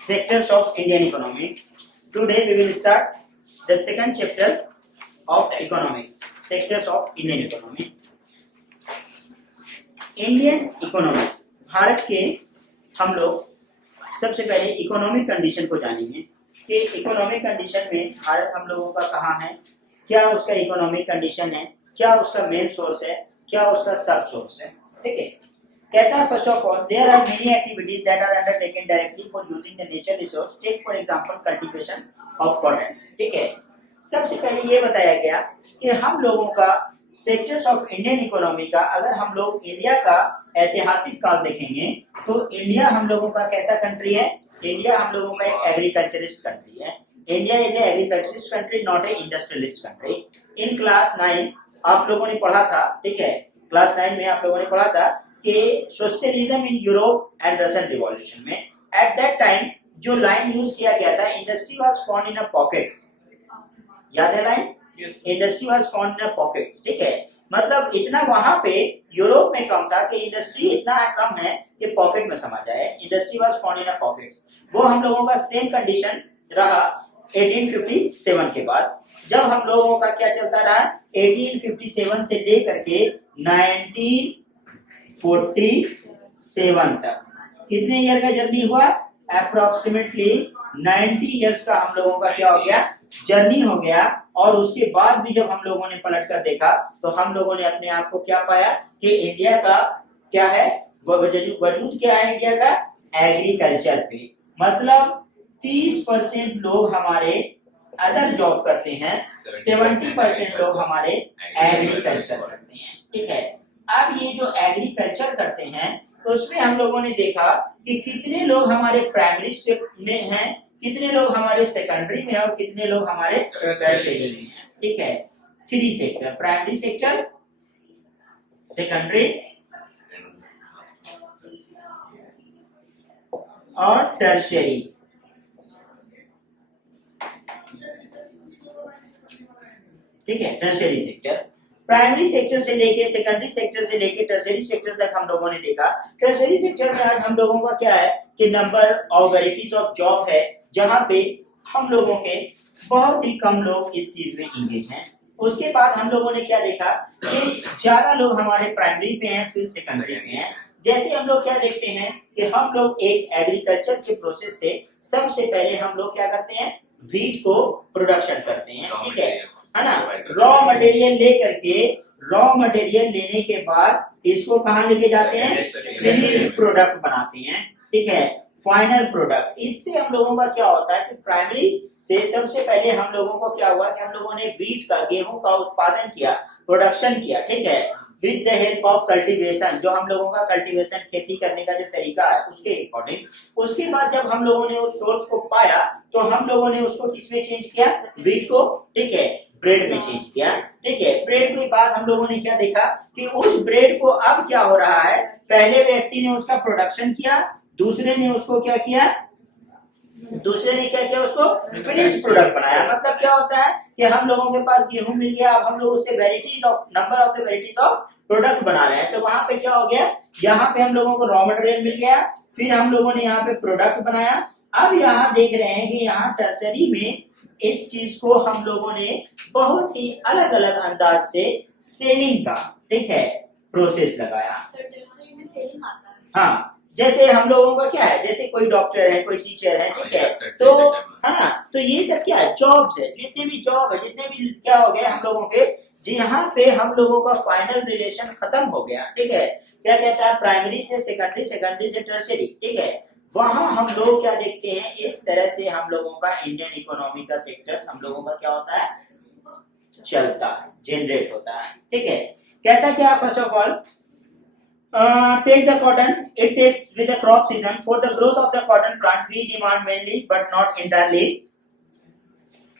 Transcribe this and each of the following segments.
Sectors of Indian economy. Today we will start the second chapter of economics. Sectors of Indian economy. Indian economy, Bharat के हम लोग सबसे पहले economic condition को जानेंगे कि इकोनॉमिक कंडीशन में भारत हम लोगों का कहाँ है, क्या उसका इकोनॉमिक कंडीशन है, क्या उसका मेन सोर्स है, क्या उसका सब सोर्स है। ठीक है, कहता है first of all there are many activities that are undertaken directly for using the nature resource. Take for example cultivation of cotton. ठीक है, सबसे पहले ये बताया गया कि हम लोगों का सेक्टर्स ऑफ इंडियन इकोनॉमी का, अगर हम लोग इंडिया का ऐतिहासिक काल देखेंगे तो इंडिया हम लोगों का कैसा कंट्री है। इंडिया हम लोगों का एक एग्रीकल्चरिस्ट कंट्री है। India is a agriculturist country, not a industrialist country. In class 9 आप लोगों ने पढ़ा था, ठीक है, क्लास 9 में आप लोगों ने पढ़ा था कि socialism in Europe and Russian revolution में एट दैट टाइम जो लाइन यूज किया गया था, industry was found in a pockets. याद है line? Industry was found in a pockets. ठीक है, मतलब इतना वहां पे यूरोप में कम था कि इंडस्ट्री इतना कम है कि पॉकेट में समा जाए। Industry was found in a pockets. वो हम लोगों का सेम कंडीशन रहा 1857 के बाद। जब हम लोगों का क्या चलता रहा 1857 से लेकर के 1947 तक, कितने ईयर का जर्नी हुआ? अप्रोक्सीमेटली 90 इयर्स का हम लोगों का क्या हो गया, जर्नी हो गया। और उसके बाद भी जब हम लोगों ने पलट कर देखा तो हम लोगों ने अपने आप को क्या पाया कि इंडिया का क्या है, वजूद क्या है इंडिया का, एग्रीकल्चर पे। मतलब 30% लोग हमारे अदर जॉब करते हैं, 70% लोग हमारे एग्रीकल्चर करते हैं। ठीक है, अब ये जो एग्रीकल्चर करते हैं तो उसमें हम लोगों ने देखा कि कितने लोग हमारे प्राइमरी में हैं, कितने लोग हमारे सेकेंडरी में और कितने लोग हमारे टर्शियरी में हैं। ठीक है, 3 सेक्टर, प्राइमरी सेक्टर, सेकेंडरी और टर्शियरी। ठीक है, टर्शियरी सेक्टर, प्राइमरी सेक्टर से लेके सेकेंडरी सेक्टर से लेके टर्शियरी सेक्टर तक हम लोगों ने देखा। टर्शियरी सेक्टर में आज हम लोगों का क्या है कि नंबर और वैरायटीज ऑफ जॉब है, जहां पे हम लोगों के बहुत ही कम लोग इस चीज में इंगेज हैं। उसके बाद हम लोगों ने क्या देखा कि ज्यादा लोग हमारे प्राइमरी पे हैं, फिर सेकेंडरी में हैं। जैसे हम लोग क्या देखते हैं कि हम लोग एक एग्रीकल्चर के प्रोसेस से सबसे पहले हम लोग क्या करते हैं, व्हीट को प्रोडक्शन करते हैं। ठीक है ना, रॉ मटेरियल लेकर के, रॉ मटेरियल लेने के बाद इसको कहाँ लेके जाते हैं, फिनिश्ड प्रोडक्ट बनाते हैं। ठीक है, फाइनल प्रोडक्ट। इससे हम लोगों का क्या होता है कि प्राइमरी से सबसे पहले हम लोगों को क्या हुआ कि हम लोगों ने व्हीट का, गेहूं का उत्पादन किया, प्रोडक्शन किया। ठीक है, with the help of cultivation, जो हम लोगों का कल्टीवेशन खेती करने का जो तरीका है उसके अकॉर्डिंग। उसके बाद जब हम लोगों ने उस सोर्स को पाया तो हम लोगों ने उसको किसमें चेंज किया, व्हीट को, ठीक है, ब्रेड में चेंज किया। ठीक है, ब्रेड के बाद हम लोगों ने क्या देखा कि उस ब्रेड को अब क्या हो रहा है, पहले व्यक्ति ने उसका प्रोडक्शन किया, दूसरे ने उसको क्या किया, दूसरे ने क्या किया, उसको फिनिश्ड प्रोडक्ट बनाया। मतलब क्या होता है कि हम लोगों के पास गेहूं मिल गया, अब हम लोग उससे varieties of, number of the varieties of product बना रहे हैं। तो वहां पे क्या हो गया, यहाँ पे हम लोगों को रॉ मटेरियल मिल गया, फिर हम लोगों ने यहाँ पे प्रोडक्ट बनाया। अब यहाँ देख रहे हैं कि यहाँ टर्सरी में इस चीज को हम लोगों ने बहुत ही अलग अलग अंदाज से सेलिंग का, ठीक है, प्रोसेस लगाया। टर्सरी में सेलिंग आता है। हाँ, जैसे हम लोगों का क्या है, जैसे कोई डॉक्टर है, कोई टीचर है, ठीक है, तो है ना, तो ये सब क्या है, जॉब्स है, जितने भी जॉब है, जितने भी क्या हो गए हम लोगों के, जहाँ पे हम लोगों का फाइनल रिलेशन खत्म हो गया। ठीक है, क्या कहता है, प्राइमरी से सेकेंडरी, सेकेंडरी से टर्शियरी। ठीक है, वहां हम लोग क्या देखते हैं, इस तरह से हम लोगों का इंडियन इकोनॉमी का सेक्टर्स हम लोगों का क्या होता है, चलता है, जनरेट होता है। ठीक है, कहता क्या, first of all take the cotton, it takes with the crop season. For the growth of the cotton plant we demand mainly but not entirely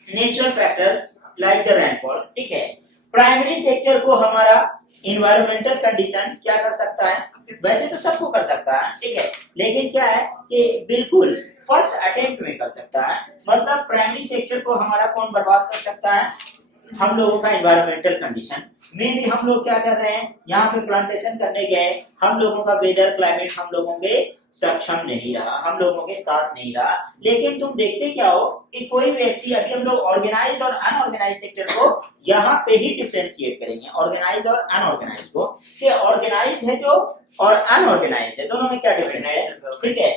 natural factors like the rainfall. ठीक है, primary sector को हमारा environmental condition क्या कर सकता है, वैसे तो सबको कर सकता है। ठीक है, लेकिन क्या है कि बिल्कुल फर्स्ट अटेम्प्ट में कर सकता है। मतलब प्राइमरी सेक्टर को हमारा कौन बर्बाद कर सकता है, हम लोगों का एनवायरमेंटल कंडीशन में भी हम लोग क्या कर रहे हैं, यहाँ पे प्लांटेशन करने गए, हम लोगों का वेदर क्लाइमेट हम लोगों के सक्षम नहीं रहा, हम लोगों के साथ नहीं रहा। लेकिन तुम देखते क्या हो कि कोई व्यक्ति, अभी हम लोग ऑर्गेनाइज्ड और अनऑर्गेनाइज्ड सेक्टर को यहाँ पे ही डिफरेंशिएट करेंगे, ऑर्गेनाइज्ड और अनऑर्गेनाइज्ड को, कि ऑर्गेनाइज्ड है जो और अनऑर्गेनाइज्ड है, दोनों में क्या डिफरेंस है, ठीक है।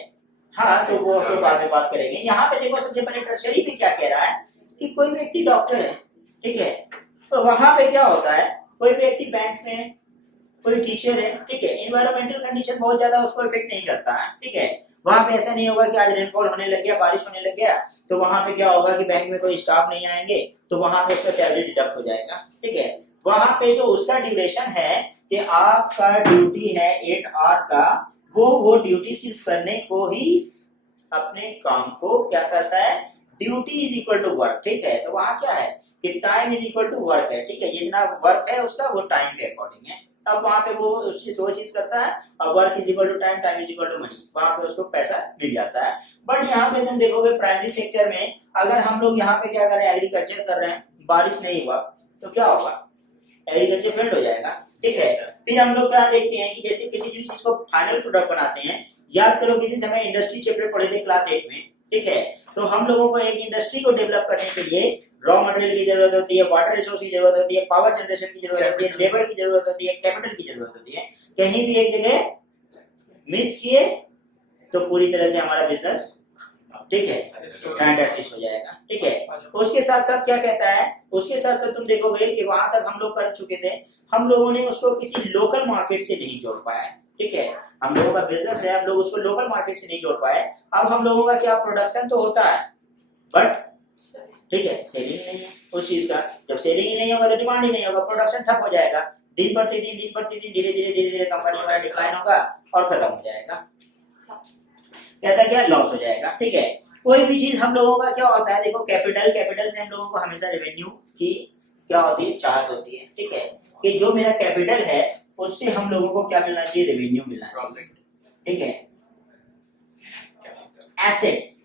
हाँ, तो वो हम लोग बाद में बात करेंगे। यहाँ पे देखो सबसे पहले टर्शरी में क्या कह रहा है कि कोई व्यक्ति डॉक्टर है, ठीक है, तो वहां पे क्या होता है, कोई व्यक्ति बैंक में, कोई टीचर है, ठीक है, एनवायरमेंटल कंडीशन बहुत ज्यादा उसको इफेक्ट नहीं करता है, ठीक है। वहां पे ऐसा नहीं होगा कि आज रेनफॉल होने लग गया, बारिश होने लग गया, तो वहां पे क्या होगा कि बैंक में कोई स्टाफ नहीं आएंगे, तो वहां पे उसका सैलरी डिडक्ट हो जाएगा, ठीक है। वहां पे जो उसका ड्यूरेशन है कि आपका ड्यूटी है 8 आवर का, वो ड्यूटी सिर्फ करने को ही, अपने काम को क्या करता है, duty is equal to work, ठीक है। तो वहां क्या है कि time is equal to work है, ठीक है, जितना वर्क है उसका वो टाइम के अकॉर्डिंग है। अब वहां पे वो दो चीज करता है, और work is equal to time, time is equal to money, वहां पे उसको पैसा मिल जाता है। बट यहाँ पे तुम देखोगे प्राइमरी सेक्टर में, अगर हम लोग यहाँ पे क्या कर रहे हैं, एग्रीकल्चर कर रहे हैं, बारिश नहीं हुआ तो क्या होगा, एग्रीकल्चर फेल्ड हो जाएगा, ठीक है। फिर हम लोग क्या देखते हैं कि जैसे किसी भी चीज को फाइनल प्रोडक्ट बनाते हैं, याद करो किसी समय इंडस्ट्री चैप्टर पढ़े थे क्लास 8 में, ठीक है, तो हम लोगों को एक इंडस्ट्री को डेवलप करने के लिए रॉ मटेरियल की जरूरत होती है, वाटर रिसोर्स की जरूरत होती है, पावर जनरेशन की जरूरत होती है, लेबर की जरूरत होती है, कैपिटल की जरूरत होती है। कहीं भी एक जगह मिस किए तो पूरी तरह से हमारा बिजनेस, ठीक है, टाइम हो जाएगा, ठीक है। उसके साथ साथ क्या कहता है, उसके साथ साथ तुम देखोगे कि वहां तक हम लोग कर चुके थे, हम लोगों ने उसको किसी लोकल मार्केट से नहीं जोड़ पाया, ठीक है। हम लोगों का बिजनेस है, हम लोग उसको लोकल मार्केट से नहीं जोड़ पाए। अब हम लोगों का क्या, प्रोडक्शन तो होता है बट, ठीक है, सेलिंग नहीं है उस चीज का। जब सेलिंग ही नहीं होगा तो डिमांड ही नहीं होगा, प्रोडक्शन ठप हो जाएगा, दिन प्रतिदिन धीरे धीरे कंपनी हमारा डिक्लाइन होगा और खत्म हो जाएगा, कहता क्या, लॉस हो जाएगा, ठीक है। कोई भी चीज हम लोगों का क्या होता है, देखो कैपिटल से हम लोगों को हमेशा रेवेन्यू की क्या होती है, चाहत होती है, ठीक है, कि जो मेरा कैपिटल है उससे हम लोगों को क्या मिलना चाहिए, रेवेन्यू मिलना चाहिए, ठीक है। एसेट्स,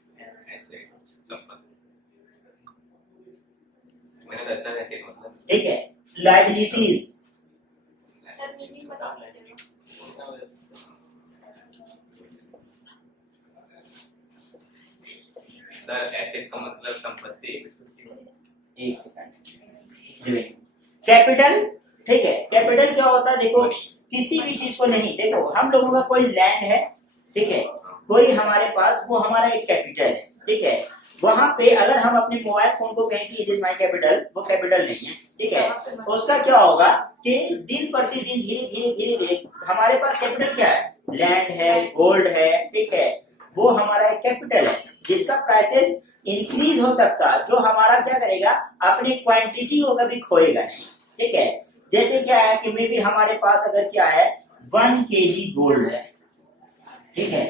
ठीक है, लायबिलिटीज, सर मीनिंग बता दीजिए। सर एसेट का मतलब संपत्ति। एक सेकंड, कैपिटल, ठीक है, कैपिटल क्या होता है, देखो किसी भी चीज को नहीं, देखो हम लोगों का कोई लैंड है, ठीक है, कोई हमारे पास, वो हमारा एक कैपिटल है, ठीक है। वहां पे अगर हम अपने मोबाइल फोन को कहें कि इट इज माय कैपिटल, वो कैपिटल नहीं है, ठीक है। उसका क्या होगा कि दिन प्रतिदिन धीरे धीरे हमारे पास कैपिटल क्या है, लैंड है, गोल्ड है, ठीक है, वो हमारा एक कैपिटल है जिसका प्राइसेस इंक्रीज हो सकता है, जो हमारा क्या करेगा, अपनी क्वांटिटी को कभी खोएगा नहीं, ठीक है। जैसे क्या है कि मे बी हमारे पास अगर क्या है 1 kg गोल्ड है, ठीक है,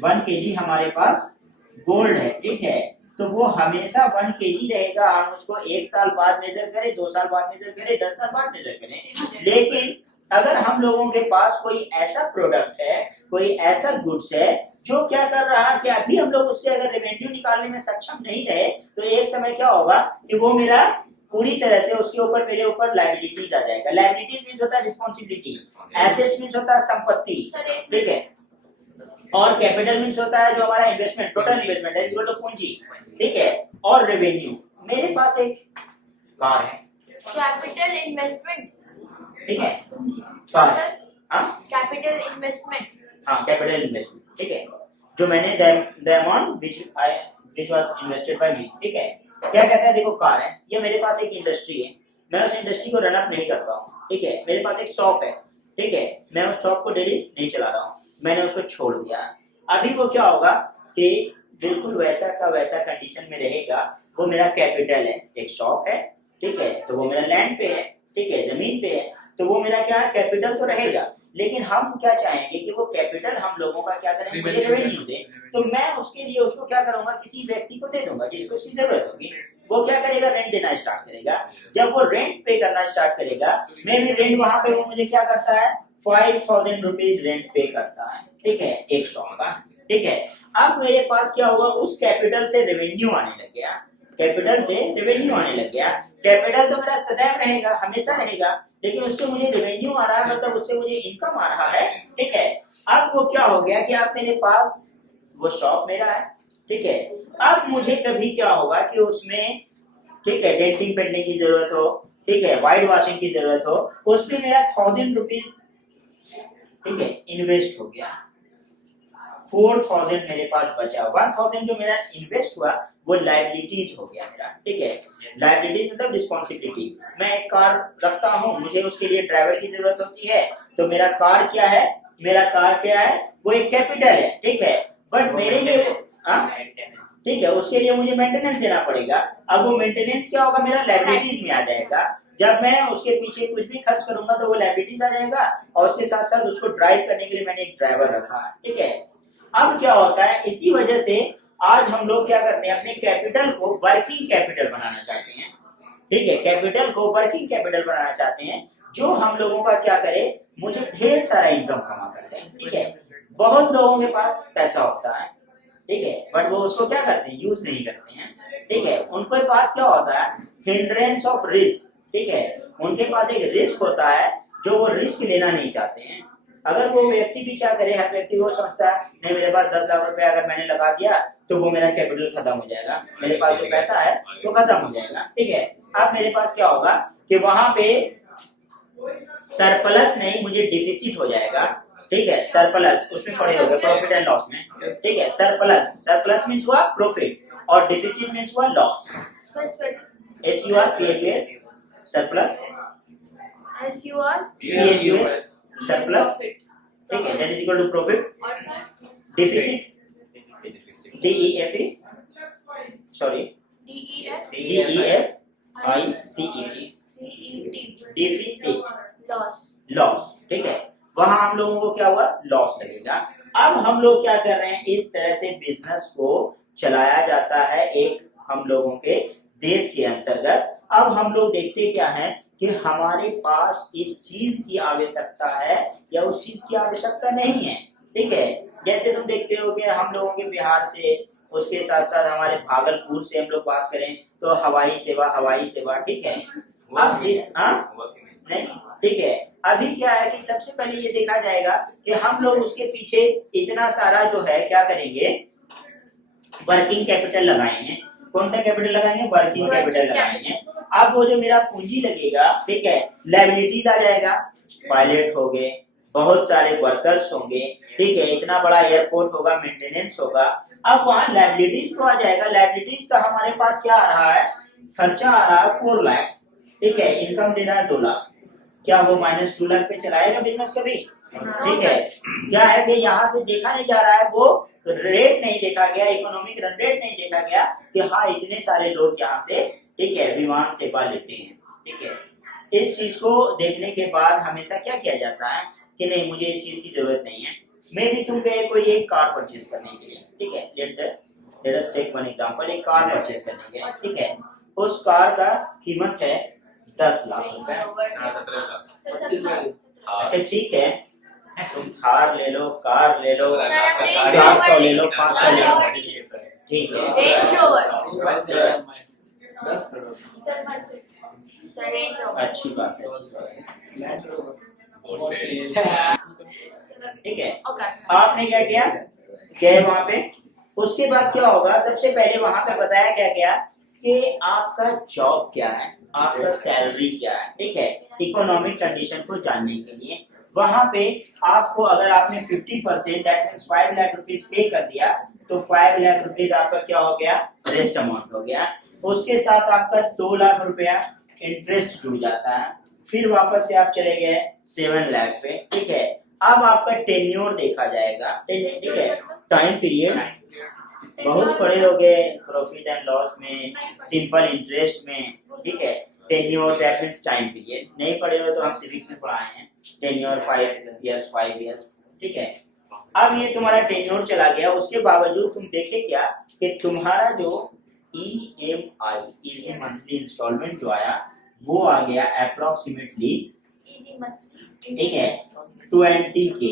1 kg हमारे पास गोल्ड है, ठीक है, तो वो हमेशा 1 kg रहेगा। हम उसको 1 साल बाद मेजर करें, 2 साल बाद मेजर करें, 10 साल बाद मेजर करें, लेकिन अगर हम लोगों के पास कोई ऐसा प्रोडक्ट है, कोई ऐसा गुड्स है जो क्या कर रहा है कि अभी हम लोग उससे अगर रेवेन्यू निकालने में सक्षम नहीं रहे, तो एक समय क्या होगा कि वो मेरा पूरी तरह से उसके ऊपर, मेरे ऊपर लायबिलिटीज आ जाएगा। लायबिलिटीज मींस होता है रिस्पांसिबिलिटी, एसेट्स मींस होता है संपत्ति, ठीक है, और कैपिटल मींस होता है जो हमारा इन्वेस्टमेंट, टोटल इन्वेस्टमेंट है, इक्वल टू पूंजी, ठीक है, और रेवेन्यू। मेरे पास एक कार है, कैपिटल इन्वेस्टमेंट, ठीक है, कार है, हाँ, कैपिटल इन्वेस्टमेंट, हाँ, कैपिटल इन्वेस्टमेंट, ठीक है, जो मैंने the amount which was invested by me, ठीक है। क्या कहता है, देखो कार है, ये मेरे पास एक इंडस्ट्री है, मैं उस इंडस्ट्री को रन अप नहीं करता हूँ, ठीक है, मेरे पास एक शॉप है, ठीक है, मैं उस शॉप को डेली नहीं चला रहा हूँ, मैंने उसको छोड़ दिया। अभी वो क्या होगा कि बिल्कुल वैसा का वैसा कंडीशन में रहेगा, वो मेरा कैपिटल है, एक शॉप है, ठीक है, तो वो मेरा लैंड पे है, ठीक है, जमीन पे है, तो वो मेरा क्या है, कैपिटल तो रहेगा, लेकिन हम क्या चाहेंगे कि वो कैपिटल हम लोगों का क्या करें, मुझे रेवेन्यू दे, तो मैं उसके लिए उसको क्या करूंगा, किसी व्यक्ति को दे दूंगा जिसको उसकी जरूरत होगी। वो क्या करेगा, रेंट देना स्टार्ट करेगा। जब वो रेंट पे करना स्टार्ट करेगा, मैं भी रेंट वहां पे वो मुझे क्या करता है, 5000 रुपीज रेंट पे करता है, ठीक है, एक शॉप का, ठीक है। अब मेरे पास क्या होगा, उस कैपिटल से रेवेन्यू आने लग गया, कैपिटल से रेवेन्यू आने लग गया। कैपिटल तो मेरा सदैव रहेगा, हमेशा रहेगा, लेकिन उससे मुझे रेवेन्यू आ रहा है, मतलब उससे मुझे इनकम आ रहा है, ठीक है। अब वो क्या हो गया कि आप मेरे पास वो शॉप मेरा है, ठीक है। अब मुझे कभी क्या होगा कि उसमें, ठीक है, डेंटिंग पेंटिंग की जरूरत हो, ठीक है, वाइट वॉशिंग की जरूरत हो, उसमें मेरा 1000 रुपीज, ठीक है, इन्वेस्ट हो गया। 4000 मेरे पास बचा, 1000 जो मेरा इन्वेस्ट हुआ वो लायबिलिटीज हो गया मेरा, ठीक है। लायबिलिटीज मतलब रिस्पॉन्सिबिलिटी। मैं एक कार रखता हूँ, मुझे उसके लिए ड्राइवर की जरूरत होती है, तो मेरा कार क्या है, मेरा कार क्या है, वो एक कैपिटल है, ठीक है। बट मेरे लिए ठीक है, उसके लिए मुझे मेंटेनेंस देना पड़ेगा। अब वो मेंटेनेंस क्या होगा, मेरा लायबिलिटीज में आ जाएगा। जब मैं उसके पीछे कुछ भी खर्च करूंगा तो वो लायबिलिटीज आ जाएगा, और उसके साथ साथ उसको ड्राइव करने के लिए मैंने एक ड्राइवर रखा है, ठीक है। अब क्या होता है, इसी वजह से आज हम लोग क्या करते हैं, अपने कैपिटल को वर्किंग कैपिटल बनाना चाहते हैं, ठीक है। कैपिटल को वर्किंग कैपिटल बनाना चाहते हैं, जो हम लोगों का क्या करे, मुझे ढेर सारा इनकम कमा करते हैं, ठीक है। बहुत लोगों के पास पैसा होता है, ठीक है, बट वो उसको क्या करते हैं, यूज नहीं करते हैं, ठीक है। उनके पास क्या होता है, हिंड्रेंस ऑफ रिस्क, ठीक है। उनके पास एक रिस्क होता है जो वो रिस्क लेना नहीं चाहते हैं। अगर वो व्यक्ति भी क्या करे, हर व्यक्ति वो समझता है नहीं मेरे पास 10 लाख रुपए अगर मैंने लगा दिया तो वो मेरा कैपिटल खत्म हो जाएगा, मेरे पास जो पैसा है वो खत्म हो जाएगा, ठीक है। अब मेरे पास क्या होगा कि वहां पे सरप्लस नहीं, मुझे डिफिसिट हो जाएगा, ठीक है। सरप्लस उसमें पड़े हो गए प्रॉफिट एंड लॉस में, ठीक है। सरप्लस, सरप्लस मीन्स हुआ प्रॉफिट और डिफिसिट मीन्स हुआ loss. SURPLUS surplus, PLUS surplus, ठीक है, that is equal to profit. और sir deficit DEFE sorry DEFICET deficit loss, loss, ठीक है। वहां हम लोगों को क्या हुआ, लॉस लगेगा। अब हम लोग क्या कर रहे हैं, इस तरह से बिजनेस को चलाया जाता है एक हम लोगों के देश के अंतर्गत। अब हम लोग देखते क्या है कि हमारे पास इस चीज की आवश्यकता है या उस चीज की आवश्यकता नहीं है, ठीक है। जैसे तुम देखते हो कि हम लोगों के बिहार से, उसके साथ साथ हमारे भागलपुर से हम लोग बात करें तो हवाई सेवा, ठीक है। अब नहीं, ठीक है। अभी क्या है कि सबसे पहले ये देखा जाएगा कि हम लोग उसके पीछे इतना सारा जो है क्या करेंगे, वर्किंग कैपिटल लगाएंगे। कौन सा कैपिटल लगाएंगे, वर्किंग कैपिटल लगाएंगे। अब वो जो मेरा पूंजी लगेगा, ठीक है, लायबिलिटीज आ जाएगा, पायलट हो गए, बहुत सारे वर्कर्स होंगे, ठीक है, इतना बड़ा एयरपोर्ट होगा, मेंटेनेंस होगा। अब वहाँ लायबिलिटीज तो आ जाएगा। लायबिलिटीज का हमारे पास क्या आ रहा है, खर्चा आ रहा है 4 लाख, ठीक है, इनकम दे रहा है 2 लाख। क्या वो -2 लाख पे चलाएगा बिजनेस कभी, ठीक है। क्या है कि यहाँ से देखा नहीं जा रहा है, वो रेट नहीं देखा गया, इकोनॉमिक रन रेट नहीं देखा गया कि हाँ इतने सारे लोग यहाँ से, ठीक है, विमान सेवा लेते हैं, ठीक है। इस चीज को देखने के बाद हमेशा क्या किया जाता है कि नहीं मुझे इस चीज की जरूरत नहीं है। मैं भी तुम गए कोई एक कार परचेज करने के लिए, ठीक है, let us take one example, एक कार परचेज करने के लिए, ठीक है। उस कार का कीमत है 10 लाख रुपए। अच्छा ठीक है, तुम थार ले लो, कार ले लो, 700 ले लो, 500 ले लो, ठीक है। अच्छी बात है, ठीक है। आपने क्या किया, गए वहां पे, उसके बाद क्या होगा, सबसे पहले वहां पे बताया क्या गया कि आपका जॉब क्या है, आपका सैलरी क्या है, ठीक है, इकोनॉमिक कंडीशन को जानने के लिए। वहां पे आपको अगर आपने 50% दैट मींस 5 लाख रुपीस पे कर दिया तो 5 लाख रुपीस आपका क्या हो गया, रेस्ट अमाउंट हो गया। उसके साथ आपका 2 लाख रुपया इंटरेस्ट जुड़ जाता है। फिर वापस से आप चले गए 7 लाख पे, ठीक है। अब आपका टेन्योर देखा जाएगा, ठीक है, टाइम पीरियड। बहुत पढ़े होगे प्रॉफिट एंड लॉस में, सिंपल इंटरेस्ट में, ठीक है। Tenure that means time period. नहीं पढ़े हो तो हम सिविक्स में पढ़ाए हैं, टेन्योर 5 इयर्स, ठीक है। अब ये तुम्हारा टेन्योर चला गया, उसके बावजूद तुम देखे क्या कि तुम्हारा जो EMI इजी मंथली इंस्टॉलमेंट जो आया वो आ गया अप्रोक्सीमेटली, ठीक है, 20K,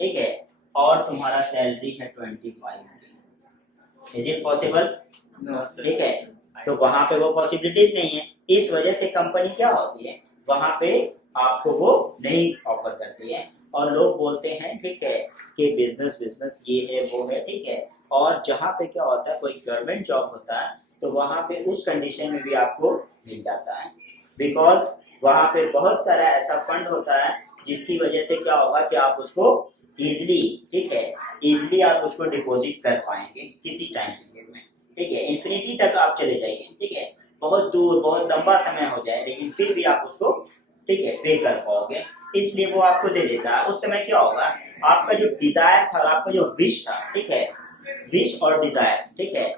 ठीक है। और तुम्हारा सैलरी है 25K। Is it possible? ठीक है, तो वहां पे वो पॉसिबिलिटीज नहीं है। इस वजह से कंपनी क्या होती है, वहां पे आपको वो नहीं ऑफर करती है और लोग बोलते हैं ठीक है कि बिजनेस बिजनेस ये है वो है, ठीक है। और जहाँ पे क्या होता है, कोई गवर्नमेंट जॉब होता है तो वहां पे उस कंडीशन में भी आपको मिल जाता है, बिकॉज वहां पे बहुत सारा ऐसा फंड होता है जिसकी वजह से क्या होगा कि आप उसको इजिली, ठीक है, इजिली आप उसको डिपॉजिट कर पाएंगे किसी टाइम पीरियड में, ठीक है। इन्फिनिटी तक आप चले जाइए, ठीक है, बहुत दूर बहुत लंबा समय हो जाए लेकिन फिर भी आप उसको, ठीक है, पे कर पाओगे, इसलिए वो आपको दे देता है। उस समय क्या होगा, आपका जो डिजायर था, आपका जो विश था, ठीक है, विश और डिजायर, ठीक है,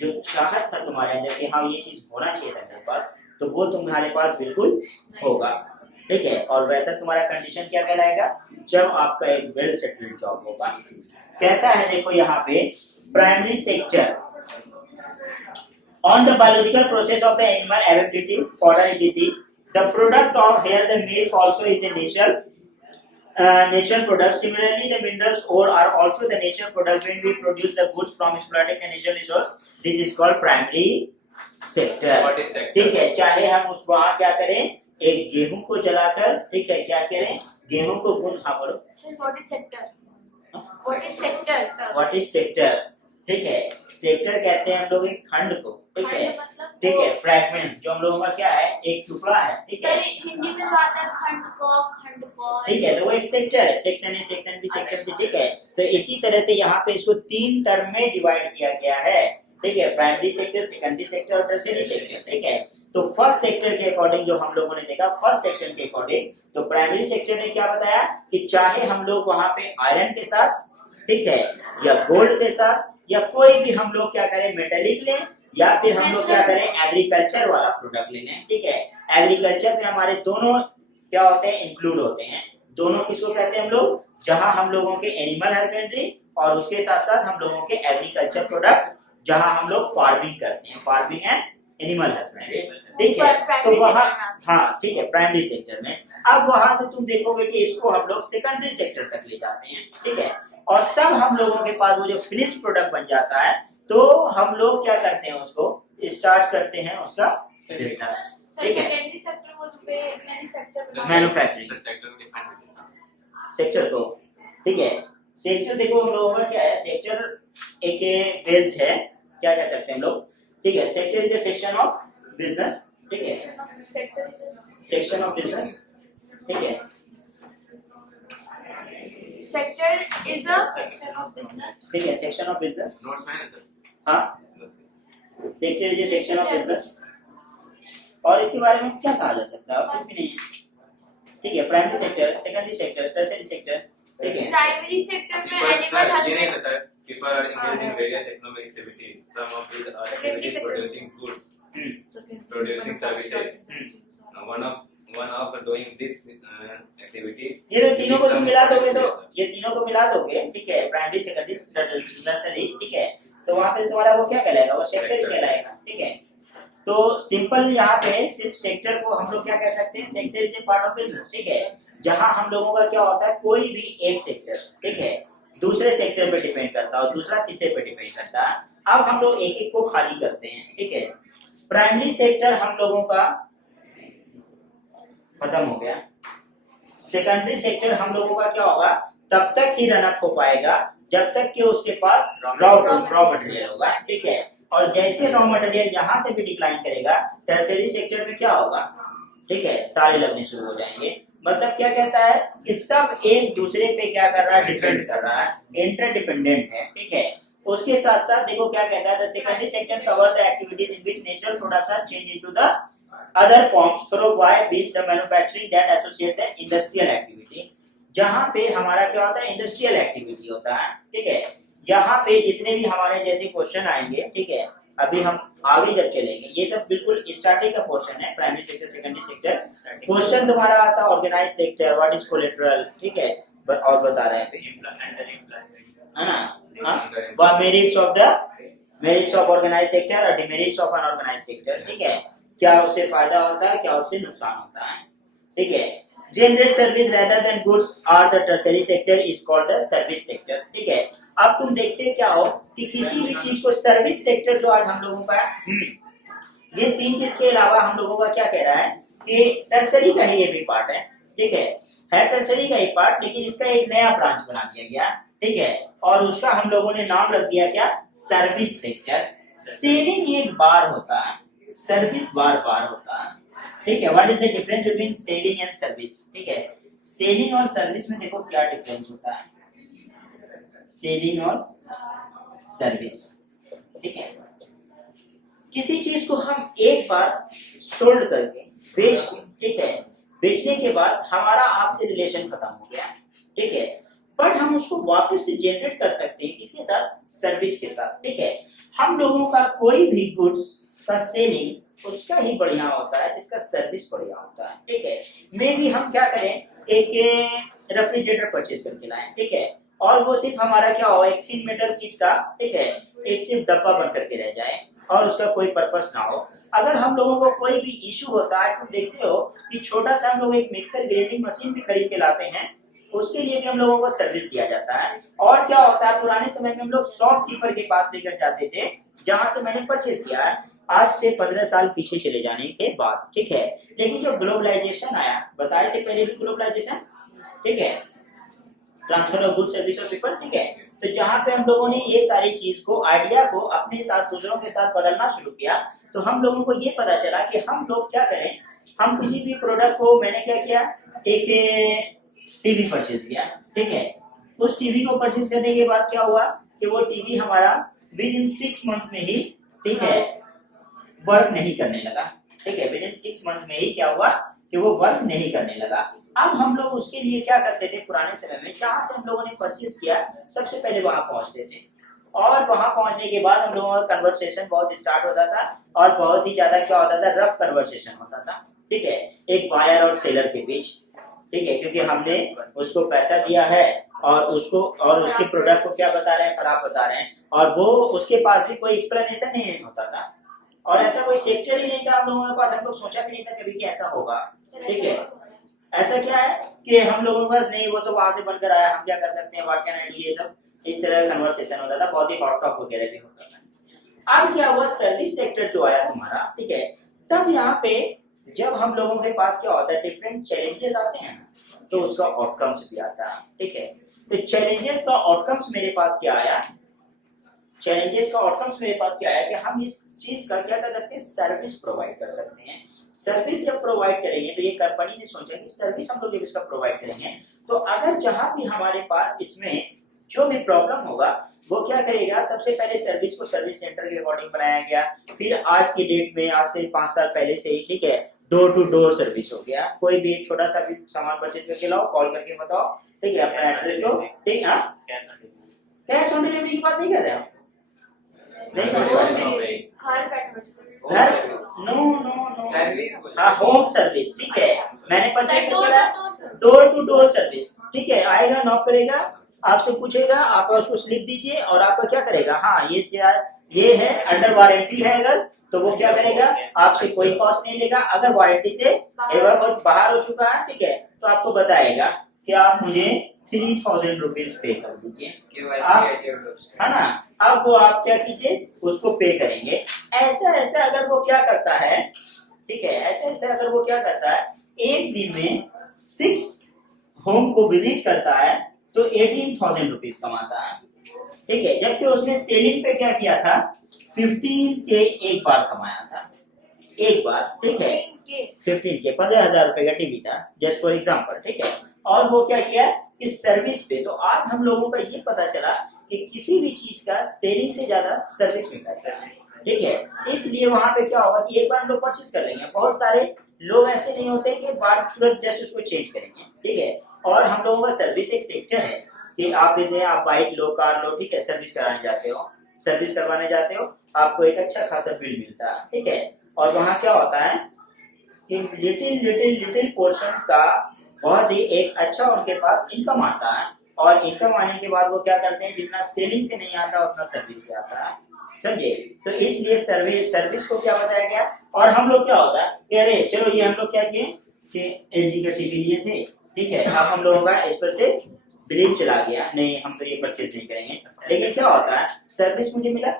जो चाहत था तुम्हारे अंदर कि हाँ ये चीज होना चाहिए था मेरे पास, तो वो तुम्हारे पास बिल्कुल होगा, ठीक है। और वैसा तुम्हारा कंडीशन क्या कहलाएगा, जब आपका एक वेल सेटल्ड जॉब होगा। कहता है देखो यहाँ पे, primary sector on the biological process of the animal adaptive fodder etc. The product of here the milk also is a natural product. Similarly, the minerals ore are also the natural product when we produce the goods from exploiting the natural resource. This is called primary sector. What is sector? ठीक है, चाहे हम उस वहाँ क्या करें, एक गेहूं को जलाकर, ठीक है, क्या करें, गेहूं को गुन, हाँ बोलो, What is sector? What is sector? What is sector, ठीक है। सेक्टर कहते हैं हम लोग एक खंड को, ठीक है, खंड मतलब ठीक वो- है, फ्रैगमेंट्स जो हम लोगों का क्या है, एक टुकड़ा है, ठीक सर है, हिंदी में तो आता है खंड को ठीक है, तो वो एक सेक्टर है, section A, section B, section C, ठीक है। तो इसी तरह से यहाँ पे इसको 3 टर्म में डिवाइड किया गया है, ठीक है, प्राइमरी सेक्टर, सेकेंडरी सेक्टर और टर्शियरी सेक्टर, ठीक है। तो फर्स्ट सेक्टर के अकॉर्डिंग जो हम लोगों ने देखा, फर्स्ट सेक्शन के अकॉर्डिंग, तो प्राइमरी सेक्टर ने क्या बताया कि चाहे हम लोग वहां पे आयरन के साथ, ठीक है, या गोल्ड के साथ, या कोई भी हम लोग क्या करें, मेटेलिक लें, या फिर हम लोग क्या करें, एग्रीकल्चर वाला प्रोडक्ट ले लें, ठीक है। एग्रीकल्चर में हमारे दोनों क्या होते हैं, इंक्लूड होते हैं। दोनों किसको कहते हैं हम लोग, जहां हम लोगों के एनिमल हस्बेंड्री और उसके साथ साथ हम लोगों के एग्रीकल्चर प्रोडक्ट, जहां हम लोग फार्मिंग करते हैं, फार्मिंग एंड एनिमल हस्बेंड्री, ठीक है। तो वहाँ, हाँ ठीक है, प्राइमरी सेक्टर में। अब वहां से तुम देखोगे कि इसको हम लोग सेकेंडरी सेक्टर तक ले जाते हैं, ठीक है। और तब हम लोगों के पास वो जो फिनिश प्रोडक्ट बन जाता है, तो हम लोग क्या करते हैं, उसको स्टार्ट करते हैं उसका बिजनेस, ठीक है, सेकेंडरी सेक्टर वो जो पे मैन्युफैक्चर मैन्युफैक्चरिंग सेक्टर को डिफाइन करते सेक्टर को, ठीक है। सेक्टर देखो हम लोगों का क्या है, सेक्टर एक बेस्ड है, क्या कह सकते हैं हम लोग, ठीक है। Sector is a section of business, ठीक है, सेक्शन ऑफ बिजनेस, ठीक है, sector is a section of business, ठीक है, सेक्शन ऑफ बिजनेस, नोट्स में है हाँ, sector is a section of business. और इसके बारे में क्या कहा जा सकता है, और कुछ भी नहीं है, ठीक है। Primary sector, secondary sector, tertiary sector, ठीक है। प्राइमरी सेक्टर में एनिमल ये नहीं हस्बेंड होता people are engaged in various economic activities. Some of these are activities producing goods, producing services. Now, one of doing this activity. ये तो तीनों को तुम मिला दोगे, तो ये तीनों को मिला दोगे, ठीक है, प्राइमरी सेकेंडरी टर्शियरी, ठीक है, तो वहाँ पे तुम्हारा वो क्या कहलाएगा, वो सेक्टर ही कहलाएगा, ठीक है। तो सिंपल यहाँ पे सिर्फ सेक्टर को हम लोग क्या कह सकते हैं, sector is a part of business, ठीक है, जहाँ हम लोगों का क्या होता है, कोई भी एक सेक्टर, ठीक है, दूसरे सेक्टर पे डिपेंड करता है और दूसरा तीसरे पे डिपेंड करता है। अब हम लोग एक एक को खाली करते हैं, ठीक है। प्राइमरी सेक्टर हम लोगों का खत्म हो गया, सेकेंडरी सेक्टर हम लोगों का क्या होगा, तब तक ही रन अप हो पाएगा जब तक कि उसके पास रॉ मटेरियल होगा, ठीक है। और जैसे रॉ मटेरियल यहाँ से भी डिक्लाइन करेगा, टर्शियरी सेक्टर में क्या होगा, ठीक है, ताले लगने शुरू हो जाएंगे। मतलब क्या कहता है कि सब एक दूसरे पे क्या कर रहा है, डिपेंड कर रहा है, इंटरडिपेंडेंट है, ठीक है। उसके साथ साथ देखो क्या कहता है, the secondary sector cover the activities in which natural products are change into the other forms through by which the manufacturing that associate the industrial activity. जहां पे हमारा क्या होता है, इंडस्ट्रियल एक्टिविटी होता है, ठीक है। यहाँ पे जितने भी हमारे जैसे क्वेश्चन आएंगे, ठीक है, अभी हम आगे जब चलेंगे, ये सब बिल्कुल स्टार्टिंग का पोर्शन है, primary sector, secondary sector. Question तुम्हारा आता है organise sector, what is collateral, ठीक है, और बता रहे हैं, है ना, मेरिट्स ऑफ ऑर्गेनाइज सेक्टर और डिमेरिट्स ऑफ अनऑर्गेनाइज सेक्टर, ठीक है, क्या उससे फायदा होता है, क्या उससे नुकसान होता है, ठीक है। Generate service rather than goods or the tertiary sector is called the service sector। ठीक है, अब तुम देखते क्या हो कि किसी भी चीज को सर्विस सेक्टर जो आज हम लोगों का ये तीन चीज के अलावा हम लोगों का क्या कह रहा है कि टर्सरी का ही ये भी पार्ट है। ठीक है टर्सरी का ही पार्ट, लेकिन इसका एक नया ब्रांच बना दिया गया। ठीक है, और उसका हम लोगों ने नाम रख दिया क्या, सर्विस सेक्टर। सेलिंग एक बार होता है, सर्विस बार बार होता है। ठीक है, what is the difference between selling and service. ठीक है, सेलिंग और सर्विस में देखो क्या डिफरेंस होता है, सेलिंग और सर्विस। ठीक है, किसी चीज को हम एक बार सोल्ड करके बेच के, ठीक है, बेचने के बाद हमारा आपसे रिलेशन खत्म हो गया। ठीक है, बट हम उसको वापस से जनरेट कर सकते हैं किसके साथ, सर्विस के साथ। ठीक है, हम लोगों का कोई भी गुड्स का सेलिंग उसका ही बढ़िया होता है जिसका सर्विस बढ़िया होता है। ठीक है, मे भी हम क्या करें, एक रेफ्रिजरेटर परचेज करके लाएं। ठीक है, और वो सिर्फ हमारा क्या हो, एक थिन मेटल सीट का, ठीक है, एक सिर्फ डब्बा बन करके रह जाए और उसका कोई पर्पस ना हो। अगर हम लोगों को कोई भी इशू होता है, तुम देखते हो कि छोटा सा हम लोग एक मिक्सर ग्राइंडिंग मशीन भी खरीद के लाते हैं, उसके लिए भी हम लोगों को सर्विस दिया जाता है। और क्या होता है, पुराने समय में हम लोग शॉपकीपर के पास लेकर जाते थे, जहां से मैंने परचेज किया है, आज से 15 साल पीछे चले जाने के बाद। ठीक है, लेकिन जो ग्लोबलाइजेशन आया, बताए थे पहले भी ग्लोबलाइजेशन, ठीक है, transfer of good service of people. ठीक है, तो जहां पे हम लोगों ने ये सारी चीज को, आइडिया को अपने साथ दूसरों के साथ बदलना शुरू किया, तो हम लोगों को ये पता चला कि हम लोग क्या करें, हम किसी भी प्रोडक्ट को, मैंने क्या किया, एक टीवी परचेज किया। ठीक है, उस टीवी को परचेज करने के बाद क्या हुआ कि वो टीवी हमारा विद इन 6 मंथ में ही, ठीक है, वर्क नहीं करने लगा। ठीक है, विद इन 6 मंथ में ही क्या हुआ कि वो वर्क नहीं करने लगा। अब हम लोग उसके लिए क्या करते थे, पुराने समय में जहां से हम लोगों ने परचेज किया, सबसे पहले वहां पहुंचते थे, और वहां पहुंचने के बाद हम लोगों का कन्वर्सेशन बहुत स्टार्ट होता था, और बहुत ही ज्यादा क्या होता था, रफ कन्वर्सेशन होता था। ठीक है, एक बायर और सेलर के बीच। ठीक है, क्योंकि हमने उसको पैसा दिया है और उसको, और उसके प्रोडक्ट को क्या बता रहे हैं, खराब बता रहे हैं, और वो उसके पास भी कोई एक्सप्लेनेशन नहीं होता था, और ऐसा कोई सेक्टर ही नहीं था हम लोगों के पास, हम लोग सोचा भी नहीं था कभी कि ऐसा होगा। ठीक है, ऐसा क्या है कि हम लोगों के पास नहीं, वो तो वहां से बनकर आया, हम क्या कर सकते हैं, व्हाट कैन आई डू, ये सब इस तरह का कन्वर्सेशन होता था, बहुत ही हॉट टॉक वगैरह भी होता था। अब क्या हुआ, सर्विस सेक्टर जो आया तुम्हारा, ठीक है, तब यहाँ पे जब हम लोगों के पास क्या होता है, डिफरेंट चैलेंजेस आते हैं, तो उसका आउटकम्स भी आता है। ठीक है, तो चैलेंजेस का आउटकम्स मेरे पास क्या आया, चैलेंजेस का आउटकम्स मेरे पास क्या आया कि हम इस चीज का क्या कर सकते हैं, सर्विस प्रोवाइड कर सकते हैं। सर्विस जब प्रोवाइड करेंगे, तो ये कंपनी ने सोचा कि सर्विस हम लोग जब इसका प्रोवाइड करेंगे, तो अगर जहां भी हमारे पास इसमें जो भी प्रॉब्लम होगा, वो क्या करेगा, सबसे पहले सर्विस को सर्विस सेंटर के अकॉर्डिंग बनाया गया। फिर आज की डेट में, आज से 5 साल पहले से ही, ठीक है, डोर टू डोर सर्विस हो गया। कोई भी एक छोटा सा भी सामान परचेज करके लाओ, कॉल करके बताओ, ठीक है, अपना एड्रेस दो, ठीक है, कैश ऑन डिलीवरी की बात नहीं कर रहे हैं, नहीं समझ रहे, नो नो नो, हाँ, होम सर्विस। ठीक है, मैंने परचेज किया, डोर टू डोर सर्विस। ठीक है, आएगा, नॉक करेगा, आपसे पूछेगा, आप उसको स्लिप दीजिए, और आपका क्या करेगा, हाँ ये है, अंडर वारंटी है, अगर तो वो क्या करेगा, आपसे कोई कॉस्ट नहीं लेगा। अगर वारंटी से बहुत बाहर हो चुका है, ठीक है, तो आपको बताएगा कि आप मुझे 3000 रुपीज पे कर दीजिए, है ना। अब वो आप क्या कीजिए, उसको पे करेंगे। ऐसा अगर वो क्या करता है, ठीक है, ऐसा अगर वो क्या करता है, एक दिन में 6 होम को विजिट करता है, तो 18,000 रुपीज कमाता है। ठीक है, जबकि उसने सेलिंग पे क्या किया था, 15 के एक बार कमाया था, एक बार। ठीक है, 15 के 15,000 रुपए का टीवी था, जस्ट फॉर एग्जांपल। ठीक है, और वो क्या किया कि सर्विस पे, तो आज हम लोगों का ये पता चला कि किसी भी चीज का सेलिंग से ज्यादा सर्विस में पैसा है। ठीक है, इसलिए वहां पे क्या होगा कि एक बार हम लोग परचेज कर लेंगे, बहुत सारे लोग ऐसे नहीं होते कि बार तुरंत जस्ट उसको चेंज करेंगे। ठीक है, और हम लोगों का सर्विस एक सेक्टर है कि आप देते हैं, आप बाइक लो, कार लो, ठीक है, सर्विस कराने जाते हो, सर्विस करवाने जाते हो, आपको एक अच्छा खासा बिल मिलता है। ठीक है, और वहाँ क्या होता है कि लिटिल पोर्शन का बहुत ही एक अच्छा उनके पास इनकम आता है, और इनकम आने के बाद वो क्या करते हैं, जितना सेलिंग से नहीं आता उतना सर्विस से आता है, समझे। तो इसलिए सर्विस को क्या बताया गया। और हम लोग क्या होता है कि अरे चलो, ये हम लोग क्या किए, कि एलजी का टीवी लिए थे, ठीक है, अब हम लोगों का इस पर से बिलीव चला गया, नहीं हम तो ये परचेज नहीं करेंगे, लेकिन क्या होता है सर्विस मुझे मिला,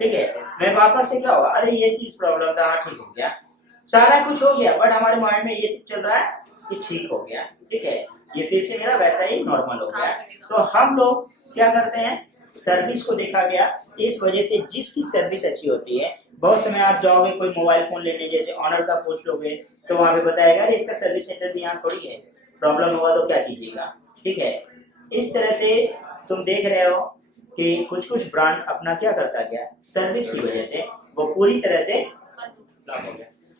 ठीक है, मैं वापस से क्या हुआ, अरे ये चीज प्रॉब्लम था, ठीक हो गया, सारा कुछ हो गया, बट हमारे माइंड में ये सब चल रहा है कि ठीक हो गया, ठीक है, ये फिर से मेरा वैसा ही नॉर्मल हो गया। तो हम लोग क्या करते हैं, सर्विस को देखा गया, इस वजह से जिसकी सर्विस अच्छी होती है, बहुत समय आप जाओगे कोई मोबाइल फोन लेने, जैसे ऑनर का पूछ लोगे तो वहां पे बताएगा अरे इसका सर्विस सेंटर भी यहाँ थोड़ी है, प्रॉब्लम होगा तो क्या कीजिएगा, ठीक है। इस तरह से तुम देख रहे हो कि कुछ कुछ ब्रांड अपना क्या करता गया, सर्विस की वजह से वो पूरी तरह से